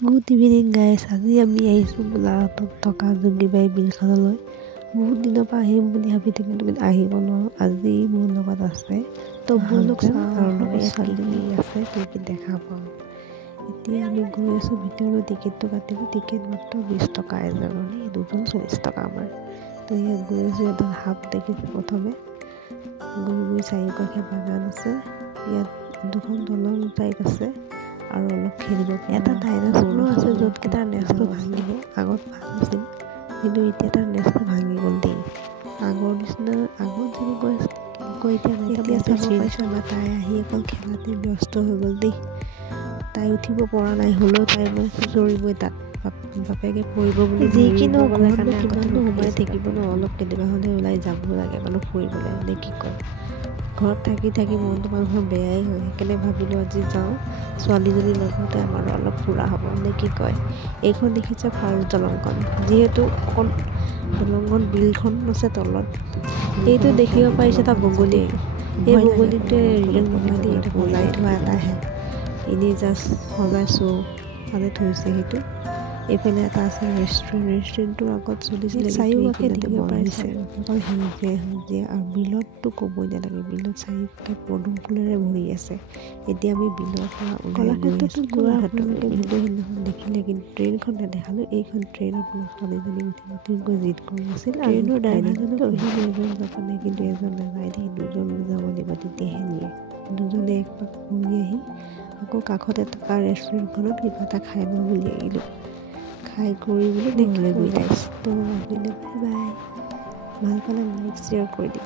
Good evening গাইছ। আজি আমি আহিছোঁ গোলাঘাটত থকা জোগীবাৰী বিলখনলৈ। বহুত দিনৰ পৰা আহিম বুলি ভাবি থাকিলোঁ, কিন্তু আহিব নোৱাৰোঁ। আজি মোৰ লগত আছে তো ব'লক চাওঁ আৰু লগত ছোৱালী আছে কি দেখা পাওঁ। এতিয়া আমি গৈ আছোঁ ভিতৰত। টিকেটটো কাটিলোঁ। টিকেট মাত্ৰ 20 টকা এজনলৈ, দুজন 40 টকা আমাৰ। তো ইয়াত গৈ আছোঁ। এডাল সাপ দেখিছোঁ প্ৰথমে। গৈ চাৰিওকাষে বাগান আছে। ইয়াত দুখন দলং টাইপ আছে আৰু অলপ খেলিব এটা ডাইনাছৰো আছে, য'তকৈ তাৰ নেজটো ভাঙিব। আগত ভাল আছিল, কিন্তু এতিয়া তাৰ নেজটো ভাঙি গ'ল দেই। আগৰ নিচিনা আগত যেনেকৈ এতিয়া চাব পাইছোঁ। আমাৰ তাই আহি অকল খেলাতে ব্যস্ত হৈ গ'ল দেই। তাই উঠিব পৰা নাই, হ'লেও তাই মানে খুচৰিবই তাত। বাপেকে পৰিব বুলি যি কি নহওক কিমাননো সোমাই থাকিব ন। অলপ কেতিয়াবা হ'লে ওলাই যাব লাগে মানুহ ফুৰিবলৈ, নে কি কয়? ঘৰত থাকি মনটো মানুহৰ বেয়াই হয়। সেইকাৰণে ভাবিলোঁ আজি যাওঁ, ছোৱালীজনীৰ লগতে আমাৰো অলপ ফুৰা হ'ব, নে কি কয়? এইখন দেখিছে ফাৰ্ষ্ট দলংখন। যিহেতু অকণ দলংখন বিলখন আছে তলত, এইটো দেখিব পাৰিছে এটা বগলী। এই বগলীটোৱে ৰিয়েল নহয় দেই, এইটো সজাই থোৱা এটাহে। এনেই জাষ্ট সজাই ফালে থৈছে সেইটো। এইফালে এটা আছে ৰেষ্টুৰেণ্টটোৰ আগত চলিছিলে, চাৰিওকাষে দেখিব পাৰিছে অকল সেউজীয়া আৰু বিলততো ক'বই নালাগে। বিলত চাৰিওকাষে পদুম ফুলেৰে ভৰি আছে। এতিয়া আমি বিলৰ পৰা ওলাই গৈ আছোঁ। আপোনালোকে ভিডিঅ' সেইদিনাখন দেখিলে, কিন্তু ট্ৰেইনখন নেদেখালোঁ। এইখন ট্ৰেইনত মোৰ ছোৱালীজনী উঠি নতুনকৈ জিদ কৰি আছিল। ট্ৰেইনৰ ড্ৰাইভাৰজনক সুধিলোঁ এজন যাব নে, কিন্তু এজন নাযায় দেই, দুজন যাব লাগিব, তেতিয়াহে নিয়ে। দুজনে একপাক ঘূৰি আহি আকৌ কাষতে থকা ৰেষ্টুৰেণ্টখনত কিবা এটা খাই লওঁ বুলি আহিলোঁ। খাই কৰি বুলি ঘৰলৈ গৈ আহিছোঁ। তো আজিলৈ বাই বাই। ভাল পালে লাইক শ্বেয়াৰ কৰি দিব।